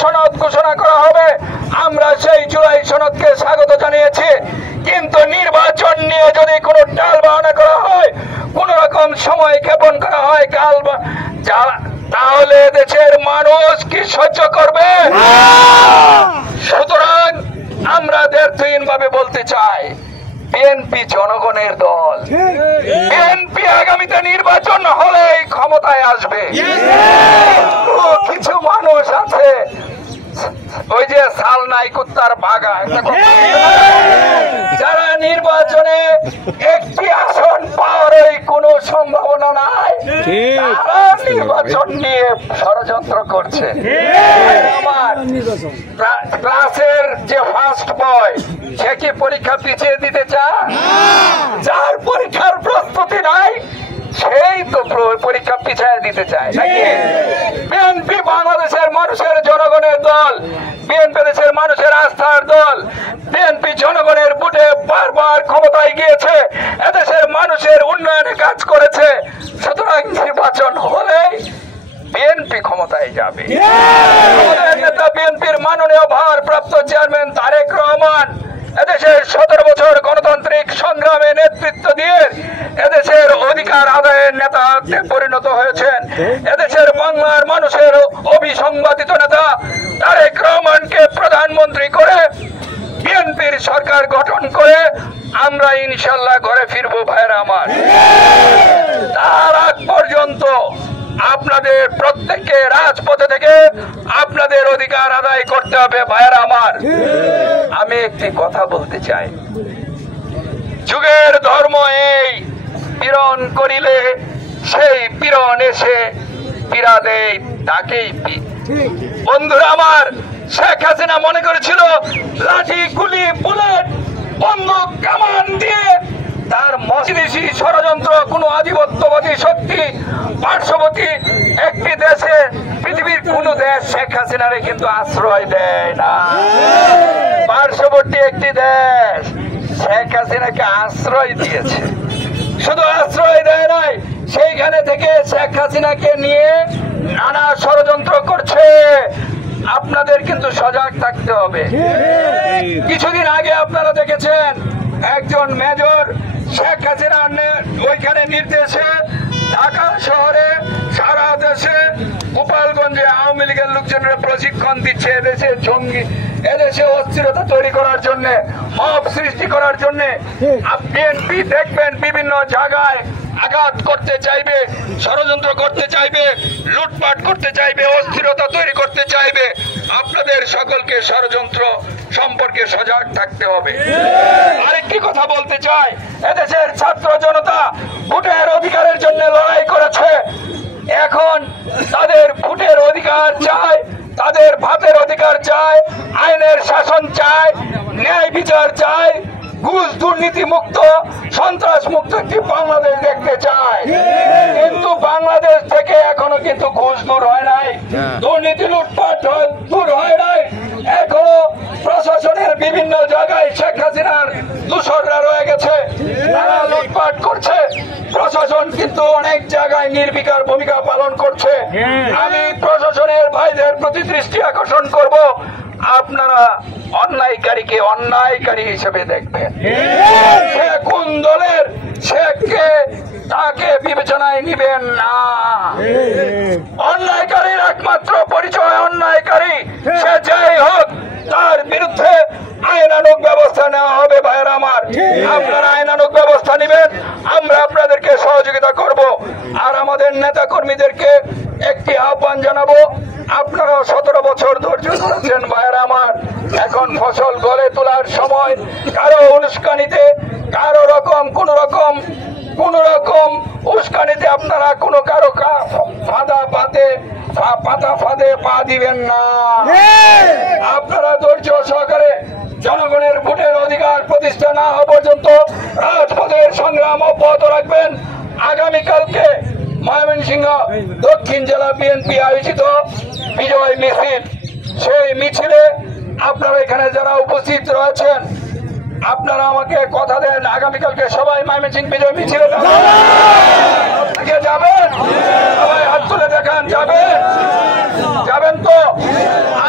সনদ ঘোষণা করা হবে। আমরা সেই জুলাই সনদকে স্বাগত জানিয়েছি, কিন্তু নির্বাচন নিয়ে যদি কোনো টাল বাহানা করা হয়, কোন রকম সময় ক্ষেপণ করা হয় তাহলে দেশের মানুষ কি সহ্য করবে? সুতরাং আমরা ভাবে বলতে চাই, বিএনপি জনগণের দল। বিএনপি আগামীতে নির্বাচন হলেই ক্ষমতায় আসবে। কিছু মানুষ আছে ওই যে সাল নাই কুত্তার বাগা, যারা নির্বাচনে একটি আসন পাওয়ার কোনো সম্ভাবনা নাই, তারা নির্বাচন নিয়ে ষড়যন্ত্র করছে। আমার ক্লাসের যে ফার্স্ট বয়, সে কি পরীক্ষা পিছিয়ে দিতে চায়? যার পরীক্ষার প্রস্তুতি নাই সেই তো পরীক্ষা পিছিয়ে দিতে চায় নাকি? বিএনপি বাংলাদেশের মানুষের জনগণের দল, বিএনপি দেশের মানুষের আস্থার দল। বিএনপি জনগণের ভোটে বারবার ক্ষমতায় গিয়েছে, এদেশের মানুষের উন্নয়নে কাজ করেছে। সুতরাং নির্বাচন হলে বিএনপি ক্ষমতায় যাবে। আমাদের নেতা বিএনপির মাননীয় ভারপ্রাপ্ত চেয়ারম্যান তারেক রহমান এদেশের 17 বছর গণতান্ত্রিক সংগ্রামে নেতৃত্ব দিয়ে এদেশের অধিকার আদায়ের নেতাতে পরিণত হয়েছেন। এদেশের বাংলার মানুষের অবিসংবাদিত নেতা তারেক রহমানকে প্রধানমন্ত্রী করে বিএনপির সরকার গঠন করে আমরা ইনশাল্লাহ ঘরে ফিরবো ভাইরা আমার। তার আগ পর্যন্ত আপনাদের প্রত্যেককে রাজপথে থেকে আপনাদের অধিকার আদায় করতে হবে ভাইরা আমার। আমি একটি কথা বলতে চাই, যুগের ধর্ম এই, পীড়ন করিলে সেই পীড়ন এসে পীড়া দেয় তাকেই পীড়। বন্ধুরা আমার, শেখ হাসিনা মনে করেছিল লাঠি গুলি বুলেট বন্দুক কামান দিয়ে তার মজলিসি ষড়যন্ত্র কোন আধিপত্যবাদী শক্তি পার্শ্ববর্তী একটি দেশে, পৃথিবীর কোন দেশ শেখ হাসিনারে কিন্তু আশ্রয় দেয় না। পার্শ্ববর্তী একটি দেশ শেখ হাসিনাকে আশ্রয় দিয়েছে, শুধু আশ্রয় দেয় নাই, সেইখানে থেকে শেখ হাসিনাকে নিয়ে নানা ষড়যন্ত্র করছে। আপনাদের কিন্তু সজাগ থাকতে হবে। কিছুদিন আগে আপনারা দেখেছেন একজন মেজর শেখ হাসিনার ওইখানে নির্দেশে ঢাকা শহরে সারা দেশে গোপালগঞ্জে আওয়ামী লীগের লোকজনের প্রশিক্ষণ দিচ্ছে, এদেশে জঙ্গি, এদেশে অস্থিরতা তৈরি করার জন্য, মব সৃষ্টি করার জন্য। বিএনপি দেখবেন বিভিন্ন জায়গায় আঘাত করতে চাইবে, ষড়যন্ত্র করতে চাইবে, লুটপাট করতে চাইবে, অস্থিরতা তৈরি করতে চাইবে। আপনাদের সকলকে ষড়যন্ত্র সম্পর্কে সজাগ থাকতে হবে। আরেকটি কথা বলতে চাই, এদেশের ছাত্র জনতা ভোটের অধিকারের জন্য লড়াই করেছে। এখন তাদের ভোটের অধিকার চায়, তাদের ভাতের অধিকার চায়, আইনের শাসন চায়, ন্যায় বিচার চায়, ঘুষ দুর্নীতি মুক্ত, সন্ত্রাস মুক্ত একটি বাংলাদেশ দেখতে চায়। কিন্তু বাংলাদেশ থেকে এখনো কিন্তু ঘুষ দূর হয় নাই, দুর্নীতি লুটপাট দূর হয় নাই। এখনো প্রশাসনের বিভিন্ন জায়গায় শেখ হাসিনার দূষররা রয়ে গেছে, তারা লুটপাট করছে। প্রশাসন কিন্তু অনেক জায়গায় নির্বিকার ভূমিকা পালন করছে। আমি প্রশাসনের ভাইদের প্রতি দৃষ্টি আকর্ষণ করব, আপনারা অন্যায়কারীকে অন্যায়কারী হিসেবে দেখবেন। সে কোন দলের, সে তাকে বিবেচনায় নিবেন না। অন্যায়কারীর একমাত্র পরিচয় অন্যায়কারী, সে যাই হোক তার বিরুদ্ধে আইনানুগ ব্যবস্থা নেওয়া হবে ভাইয়েরা আমার। আপনারা আইনানুগ ব্যবস্থা নেবেন, আমরা আপনাদেরকে সহযোগিতা করব। আর আমাদের নেতা কর্মীদেরকে একটি আহ্বান জানাবো, আপনারা 17 বছর ধৈর্য ধরেছেন ভাইয়েরা আমার, এখন ফসল গলে তোলার সময় কারো উস্কানিতে, কারো রকম কোন রকম উস্কানিতে আপনারা কারো পাতা ফাঁদে পা দিবেন না। আপনারা ধৈর্য সহকারে জনগণের ভোটের অধিকার প্রতিষ্ঠা না হওয়া পর্যন্ত রাজপথের সংগ্রাম অব্যাহত রাখবেন। আগামীকালকে ময়মনসিংহ দক্ষিণ জেলা বিএনপি আয়োজিত বিজয় মিছিল, সেই মিছিলে আপনারা এখানে যারা উপস্থিত রয়েছেন, আপনারা আমাকে কথা দেন আগামীকালকে সবাই ময়মনসিংহ বিজয় মিছিলে যাবেন। সবাই হাত তুলে দেখান, যাবেন তো?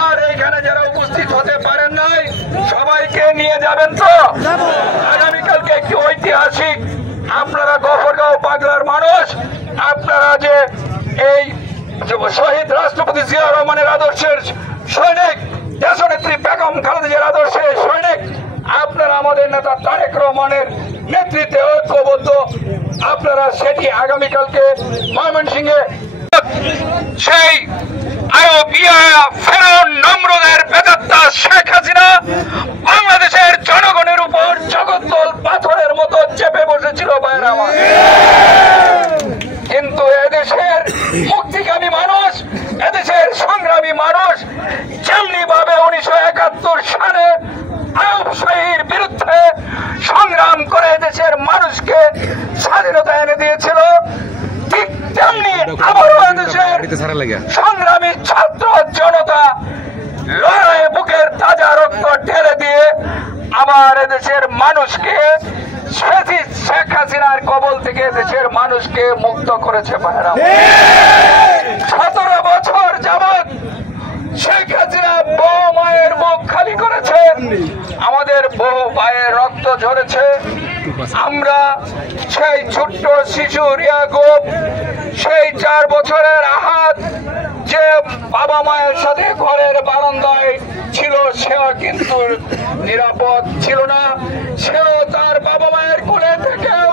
আর এখানে যারা উপস্থিত হতে পারেন নাই সবাইকে নিয়ে যাবেন তো? আগামীকালকে একটি ঐতিহাসিক, আপনারা গফরগাঁও পাগলার মানুষ, আপনারা যে এই শহীদ রাষ্ট্রপতি জিয়া রহমানের আদর্শের সৈনিক, দেশনেত্রী বেগম খালেদা জিয়ার আদর্শের সৈনিক, আপনারা আমাদের নেতা তারেক রহমানের নেতৃত্বে ঐক্যবদ্ধ, আপনারা সেটি আগামীকালকে ময়মনসিংহে সেই ফেরাউন নমরুদের প্রেতাত্মা শেখ হাসিনা বাংলাদেশের জনগণের উপর জগদ্দল পাথরের মতো চেপে বসেছিল ভাইরা আমার। কিন্তু এদেশের মুক্তিকামী মানুষ, এদেশের সংগ্রামী মানুষ যেমনি ভাবে 1971 সালে আইয়ুব শাহীর বিরুদ্ধে সংগ্রাম করে দেশের মানুষকে স্বাধীনতা এনে দিয়েছিল, ঠিক তেমনি আবারও দেশের সংগ্রামী ছাত্র জনতা লড়াইয়ে বুকের তাজা রক্ত ঢেলে দিয়ে আবার এদেশের মানুষকে শেখ হাসিনার কবল থেকে দেশের মানুষকে মুক্ত করেছে। 17 বছর যাবৎ শেখ হাসিনা বহু মায়ের মুখ খালি করেছে, আমাদের বহু ভাইয়ের রক্ত ঝরেছে। আমরা সেই ছোট্ট শিশু ইয়াকুব, সেই 4 বছরের আহাত যে বাবা মায়ের সাথে ঘরের বারান্দায় ছিল, সেও কিন্তু নিরাপদ ছিল না, সেও তার বাবা মায়ের কোলে থেকেও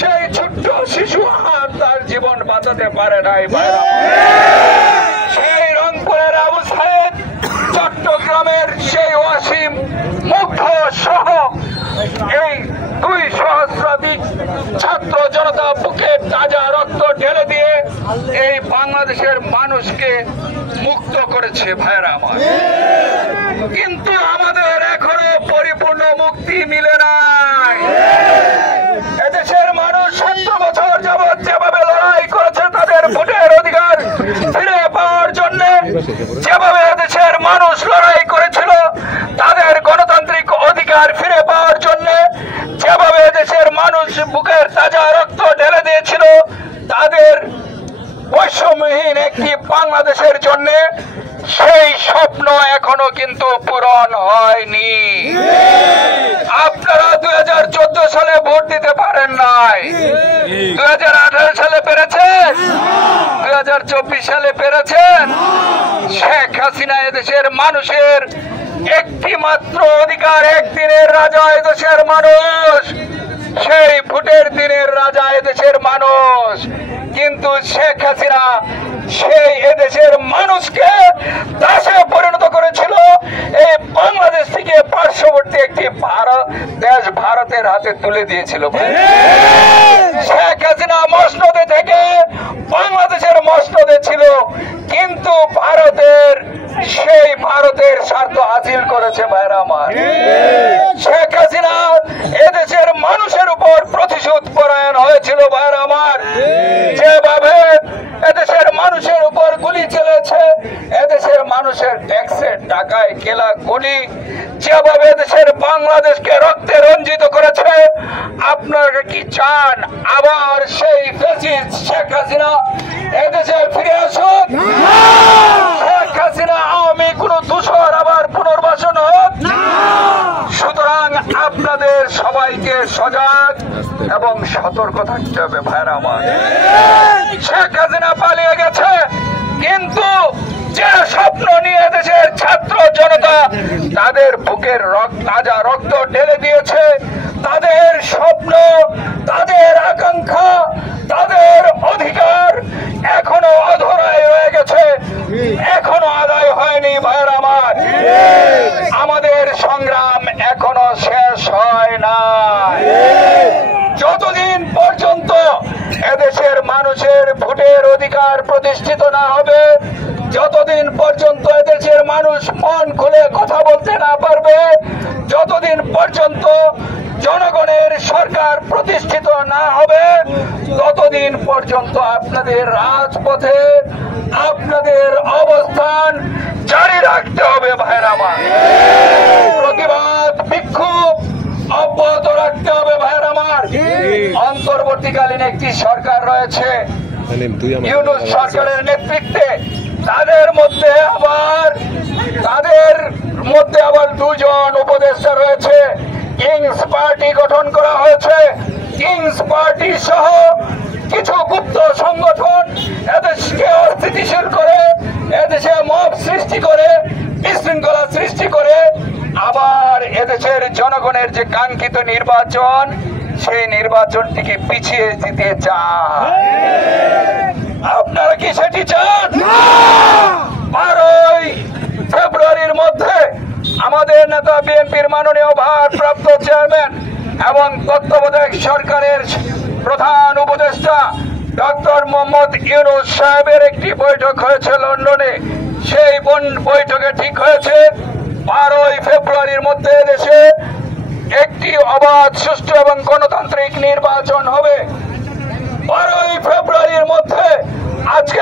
সেই ছোট্ট শিশু হাত তার জীবন বাঁচাতে পারে নাই। সেই রংপুরের আবু সাইদ, চট্টগ্রামের সেই ওয়াসিম মুগ্ধ সহ এই 2 সহস্রাধিক ছাত্র জনতা বুকে তাজা রক্ত ঢেলে দিয়ে এই বাংলাদেশের মানুষকে মুক্ত করেছে ভাইরা আমার। কিন্তু আমাদের এখনো পরিপূর্ণ মুক্তি মিলে নাই। এদেশের মানুষ 70 বছর যাবৎ যেভাবে লড়াই করেছে তাদের ভোটের অধিকার ফিরে পাওয়ার জন্য, যেভাবে এদেশের মানুষ লড়াই করেছিল তাদের গণতান্ত্রিক অধিকার ফিরে পাওয়ার জন্য, যেভাবে দেশের মানুষ বুকের তাজা রক্ত ঢেলে দিয়েছিল তাদের বৈষম্যহীন একটি বাংলাদেশের জন্য, সেই স্বপ্ন এখনো কিন্তু পূরণ হয়নি। আপনারা 2014 সালে ভোট দিতে পারেন নাই, 2018 সালে পেরেছেন, 2024 সালে পেরেছেন। শেখ হাসিনা এদেশের মানুষের একটি মাত্র অধিকার, একদিনের রাজা এদেশের মানুষ, সেই ভোটের দিনের রাজা এদেশের মানুষ। কিন্তু শেখ হাসিনা সেই এদেশের মানুষকে দাসে পরিণত করেছিল, এই বাংলাদেশ থেকে পার্শ্ববর্তী একটি দেশ ভারতের হাতে তুলে দিয়েছিল। শেখ হাসিনা মসনদে থেকে বাংলাদেশের মসনদে ছিল, কিন্তু ভারতের স্বার্থ হাসিল করেছে ভাইরা আমার। শেখ হাসিনা এদেশের মানুষের উপর প্রতিশোধ পরায়ণ হয়েছিল ভাইরা আমার। যেভাবে এদেশের মানুষের উপর গুলি চলেছে, এদেশের মানুষের ট্যাক্সের টাকায় কেলা গুলি, যেভাবে এদেশের বাংলাদেশকে রক্তে রঞ্জিত করেছে, আপনারা কি চান আবার সেই ফ্যাসিস্ট শেখ হাসিনা এদেশে ফিরে আসুক? শেখ হাসিনা আওয়ামী কোন দূষণ আবার পুনর্বাসন হোক? সুতরাং আপনাদের সবাইকে সজাগ এবং সতর্ক থাকতে হবে ভাইরা আমার। শেখ হাসিনা পালিয়ে গেছে, কিন্তু যে স্বপ্ন নিয়ে দেশের ছাত্র জনতা তাদের বুকের তাজা রক্ত ঢেলে দিয়েছে, তাদের স্বপ্ন, তাদের আকাঙ্ক্ষা, তাদের অধিকার এখনো অধরায় রয়ে গেছে, এখনো আদায় হয়নি। ভাইয়ের আমার, আমাদের সংগ্রাম এখনো শেষ হয় না। যতদিন পর্যন্ত এদেশের মানুষের ভোটের অধিকার প্রতিষ্ঠিত না হবে, যতদিন পর্যন্ত এদেশের মানুষ মন খুলে কথা বলতে না পারবে, যতদিন পর্যন্ত জনগণের সরকার প্রতিষ্ঠিত না হবে, ততদিন পর্যন্ত আপনাদের রাজপথে আপনাদের অবস্থান জারি রাখতে হবে। ভাইয়ের আমার, প্রতিবাদ বিক্ষোভ অব্যাহত রাখতে হবে। ভাইয়ের আমার, অন্তর্বর্তীকালীন একটি সরকার রয়েছে ইউনূস সরকারের নেতৃত্বে, তাদের মধ্যে আবার দুজন উপদেষ্টা রয়েছে। কিংস পার্টি গঠন করা হয়েছে। কিংস পার্টি সহ কিছু গুপ্ত সংগঠন এদেশকে অস্থিতিশীল করে, এদেশে মব সৃষ্টি করে, বিশৃঙ্খলা সৃষ্টি করে, আবার এদেশের জনগণের যে কাঙ্ক্ষিত নির্বাচন, সেই নির্বাচনটিকে পিছিয়ে দিতে চায়। আপনারা কি সেটি চান? 12ই ফেব্রুয়ারির মধ্যে আমাদের নেতা বিএনপির মাননীয় ভারপ্রাপ্ত চেয়ারম্যান এবং তত্ত্বাবধায়ক সরকারের প্রধান উপদেষ্টা ডক্টর মোহাম্মদ ইউনূস সাহেবের একটি বৈঠক হয়েছে লন্ডনে। সেই বৈঠকে ঠিক হয়েছে 12ই ফেব্রুয়ারির মধ্যে দেশে একটি অবাধ, সুষ্ঠু এবং গণতান্ত্রিক নির্বাচন হবে। 12ই ফেব্রুয়ারির মধ্যে আজকে